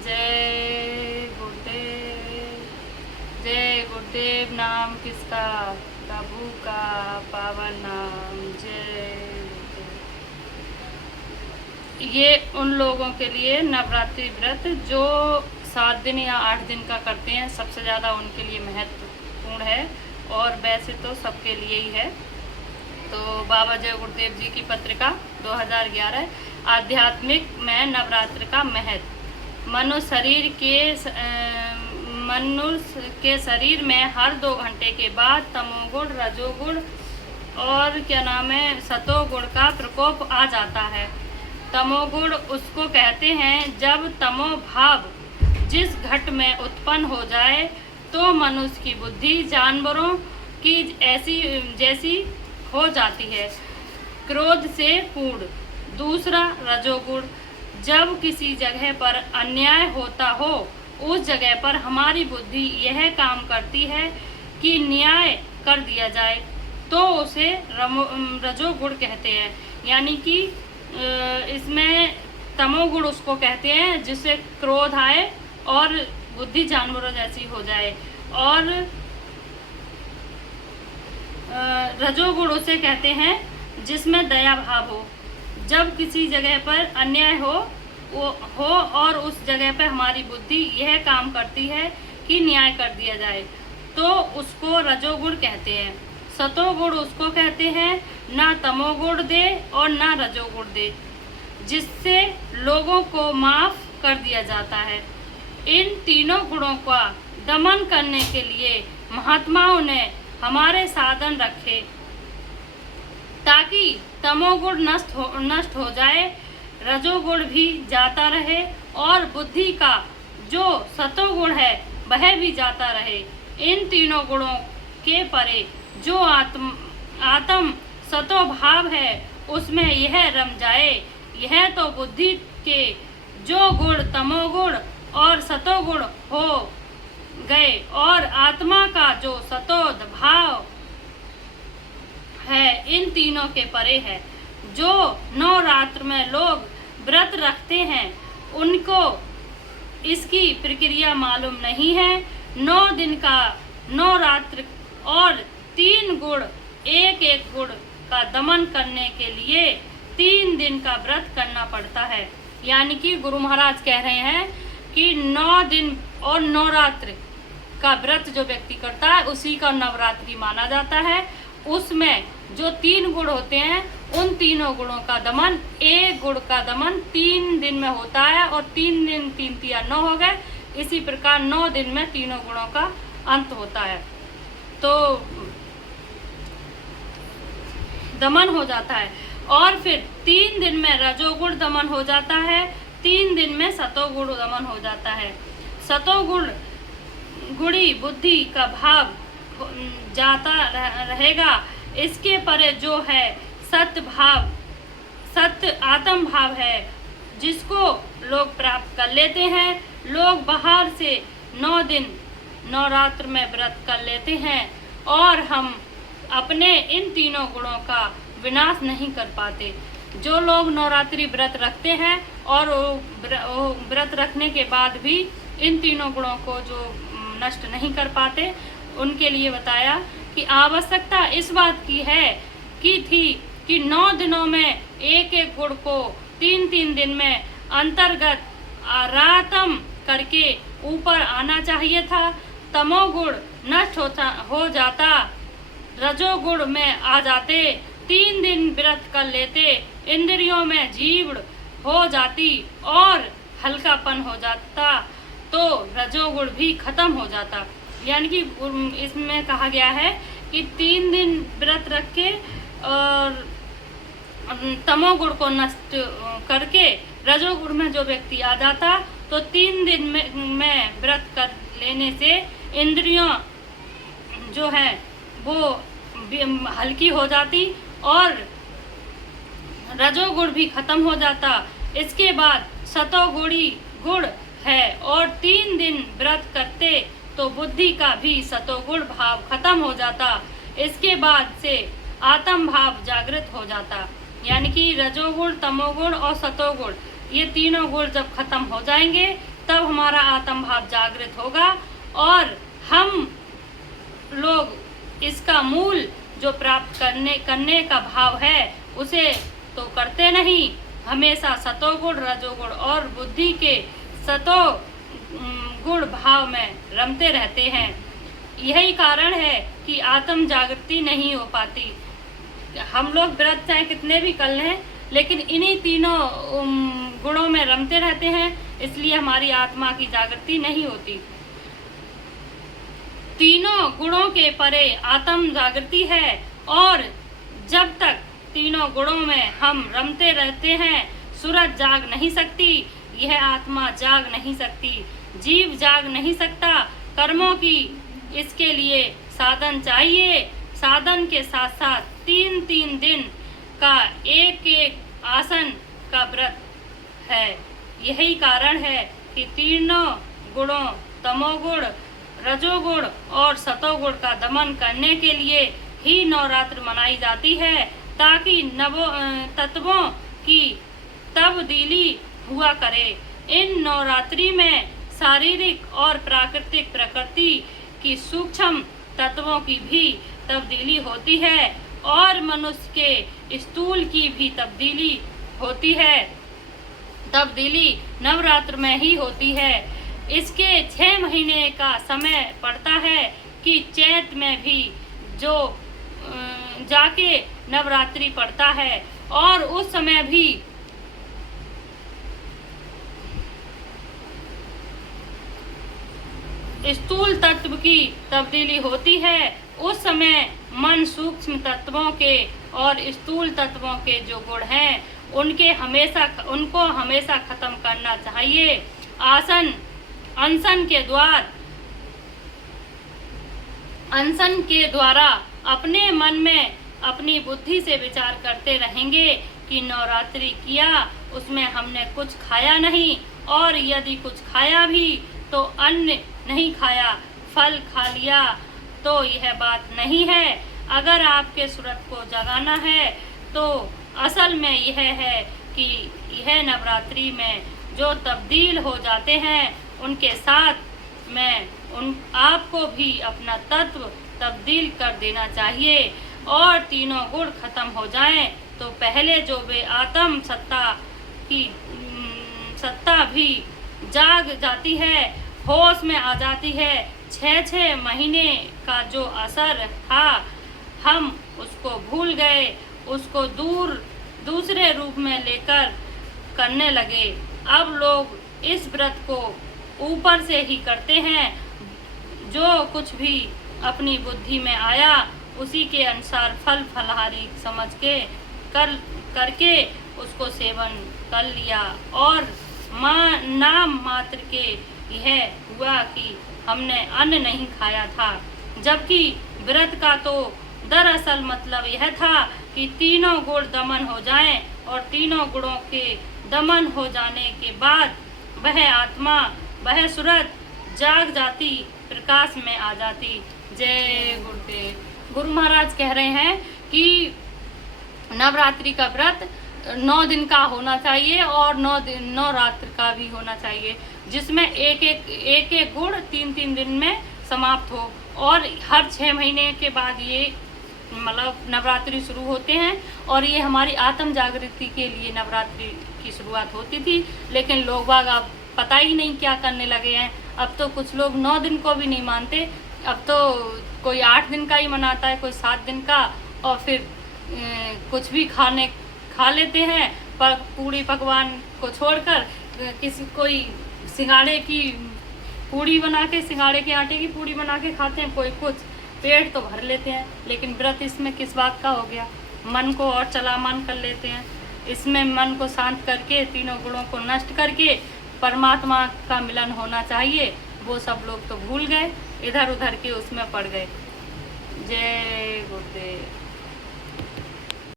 जय गुरुदेव। जय गुरुदेव नाम किसका, प्रभु का पावन नाम। जय गुरुदेव। ये उन लोगों के लिए नवरात्रि व्रत जो 7 दिन या 8 दिन का करते हैं, सबसे ज़्यादा उनके लिए महत्वपूर्ण है और वैसे तो सबके लिए ही है। तो बाबा जय गुरुदेव जी की पत्रिका 2011 आध्यात्मिक में नवरात्र का महत्व। मनुष्य के शरीर में हर 2 घंटे के बाद तमोगुण, रजोगुण और सतोगुण का प्रकोप आ जाता है। तमोगुण उसको कहते हैं जब तमो भाव जिस घट में उत्पन्न हो जाए तो मनुष्य की बुद्धि जानवरों की जैसी हो जाती है, क्रोध से पूर्ण। दूसरा रजोगुण, जब किसी जगह पर अन्याय होता हो उस जगह पर हमारी बुद्धि यह काम करती है कि न्याय कर दिया जाए, तो उसे रजोगुण कहते हैं। यानी कि इसमें तमोगुण उसको कहते हैं जिससे क्रोध आए और बुद्धि जानवरों जैसी हो जाए, और रजोगुण उसे कहते हैं जिसमें दया भाव हो। जब किसी जगह पर अन्याय हो और उस जगह पर हमारी बुद्धि यह काम करती है कि न्याय कर दिया जाए, तो उसको रजोगुण कहते हैं। सतोगुण उसको कहते हैं ना तमोगुण दे और ना रजोगुण दे, जिससे लोगों को माफ कर दिया जाता है। इन तीनों गुणों का दमन करने के लिए महात्माओं ने हमारे साधन रखे ताकि तमोगुण नष्ट हो जाए, रजोगुण भी जाता रहे और बुद्धि का जो सतोगुण है वह भी जाता रहे। इन तीनों गुणों के परे जो आत्म सतोभाव है उसमें यह रम जाए। यह तो बुद्धि के जो गुण तमोगुण और सतोगुण हो गए और आत्मा का जो सतोद भाव है इन तीनों के परे है। जो नवरात्र में लोग व्रत रखते हैं उनको इसकी प्रक्रिया मालूम नहीं है। 9 दिन का नवरात्र और 3 गुण एक गुण का दमन करने के लिए 3 दिन का व्रत करना पड़ता है। यानी कि गुरु महाराज कह रहे हैं कि 9 दिन और नवरात्र का व्रत जो व्यक्ति करता है उसी का नवरात्रि माना जाता है। उसमें जो 3 गुण होते हैं उन तीनों गुणों का दमन, 1 गुण का दमन 3 दिन में होता है और 3 दिन 3 तिया 9 हो गए। इसी प्रकार 9 दिन में तीनों गुणों का अंत होता है, तो दमन हो जाता है। और फिर 3 दिन में रजोगुण दमन हो जाता है, 3 दिन में सतोगुण दमन हो जाता है। सतोगुण गुणी बुद्धि का भाव जाता रहेगा। इसके परे जो है सत्य आत्म भाव है जिसको लोग प्राप्त कर लेते हैं। लोग बाहर से 9 दिन नवरात्र में व्रत कर लेते हैं और हम अपने इन तीनों गुणों का विनाश नहीं कर पाते। जो लोग नवरात्रि व्रत रखते हैं और व्रत रखने के बाद भी इन तीनों गुणों को जो नष्ट नहीं कर पाते, उनके लिए बताया कि आवश्यकता इस बात की है कि 9 दिनों में एक गुण को 3 दिन में अंतर्गत आरातम करके ऊपर आना चाहिए था। तमोगुण नष्ट हो जाता, रजोगुण में आ जाते, 3 दिन व्रत कर लेते, इंद्रियों में जीर्ण हो जाती और हल्कापन हो जाता, तो रजोगुण भी खत्म हो जाता। यानी कि इसमें कहा गया है कि 3 दिन व्रत रख के और तमोगुण को नष्ट करके रजोगुण में जो व्यक्ति आ जाता, तो 3 दिन में व्रत कर लेने से इंद्रियों जो है वो हल्की हो जाती और रजोगुण भी खत्म हो जाता। इसके बाद सतोगुणी गुण है और 3 दिन व्रत करते तो बुद्धि का भी सतोगुण भाव खत्म हो जाता। इसके बाद से आत्म भाव जागृत हो जाता। यानी कि रजोगुण, तमोगुण और सतोगुण ये तीनों गुण जब खत्म हो जाएंगे तब हमारा आत्म भाव जागृत होगा और हम लोग इसका मूल जो प्राप्त करने का भाव है उसे तो करते नहीं, हमेशा सतोगुण, रजोगुण और बुद्धि के सतो गुण भाव में रमते रहते हैं। यही कारण है कि आत्म जागृति नहीं हो पाती। हम लोग व्रत चाहे कितने भी कर लें, लेकिन इन्हीं तीनों गुणों में रमते रहते हैं, इसलिए हमारी आत्मा की जागृति नहीं होती। तीनों गुणों के परे आत्म जागृति है और जब तक तीनों गुणों में हम रमते रहते हैं, सूरज जाग नहीं सकती, यह आत्मा जाग नहीं सकती, जीव जाग नहीं सकता। कर्मों की इसके लिए साधन चाहिए। साधन के साथ साथ 3-3 दिन का एक आसन का व्रत है। यही कारण है कि तीनों गुणों तमोगुण, रजोगुण और सतोगुण का दमन करने के लिए ही नवरात्र मनाई जाती है, ताकि तत्वों की तब्दीली हुआ करे। इन नवरात्रि में शारीरिक और प्राकृतिक प्रकृति की सूक्ष्म तत्वों की भी तब्दीली होती है और मनुष्य के स्थूल की भी तब्दीली होती है। तब्दीली नवरात्र में ही होती है। इसके 6 महीने का समय पड़ता है कि चैत में भी जो जाके नवरात्रि पड़ता है और उस समय भी स्थूल तत्व की तब्दीली होती है। उस समय मन सूक्ष्म तत्वों के और स्थूल तत्वों के जो गुण हैं उनको हमेशा खत्म करना चाहिए। अनशन के द्वारा अपने मन में अपनी बुद्धि से विचार करते रहेंगे कि नवरात्रि किया, उसमें हमने कुछ खाया नहीं, और यदि कुछ खाया भी तो अन्न नहीं खाया, फल खा लिया, तो यह बात नहीं है। अगर आपके सूरत को जगाना है तो असल में यह है कि यह नवरात्रि में जो तब्दील हो जाते हैं उनके साथ में आपको भी अपना तत्व तब्दील कर देना चाहिए और तीनों गुण खत्म हो जाएं तो पहले जो वे आत्म सत्ता की सत्ता भी जाग जाती है, होश में आ जाती है। 6 महीने का जो असर था हम उसको भूल गए, उसको दूसरे रूप में लेकर करने लगे। अब लोग इस व्रत को ऊपर से ही करते हैं, जो कुछ भी अपनी बुद्धि में आया उसी के अनुसार फल फलहारी समझ के करके उसको सेवन कर लिया और नाम मात्र के यह हुआ कि हमने अन्न नहीं खाया था, जबकि व्रत का तो दरअसल मतलब यह था कि तीनों गुण दमन हो जाएं और तीनों गुणों के दमन हो जाने के बाद वह आत्मा, वह सूरत जाग जाती, प्रकाश में आ जाती। जय गुरुदेव। गुरु महाराज कह रहे हैं कि नवरात्रि का व्रत 9 दिन का होना चाहिए और 9 रात्र का भी होना चाहिए, जिसमें एक गुण 3-3 दिन में समाप्त हो और हर 6 महीने के बाद ये मतलब नवरात्रि शुरू होते हैं और ये हमारी आत्म जागृति के लिए नवरात्रि की शुरुआत होती थी। लेकिन लोग बाग अब पता ही नहीं क्या करने लगे हैं। अब तो कुछ लोग 9 दिन को भी नहीं मानते, अब तो कोई 8 दिन का ही मनाता है, कोई 7 दिन का, और फिर कुछ भी खा लेते हैं, पर पूड़ी पकवान को छोड़कर कोई सिंगाड़े की पूड़ी बना के, सिंगाड़े के आटे की पूड़ी बना के खाते हैं, कोई कुछ, पेट तो भर लेते हैं। लेकिन व्रत इसमें किस बात का हो गया? मन को और चलामान कर लेते हैं। इसमें मन को शांत करके तीनों गुणों को नष्ट करके परमात्मा का मिलन होना चाहिए, वो सब लोग तो भूल गए, इधर उधर के उसमें पड़ गए। जय गुरुदेव।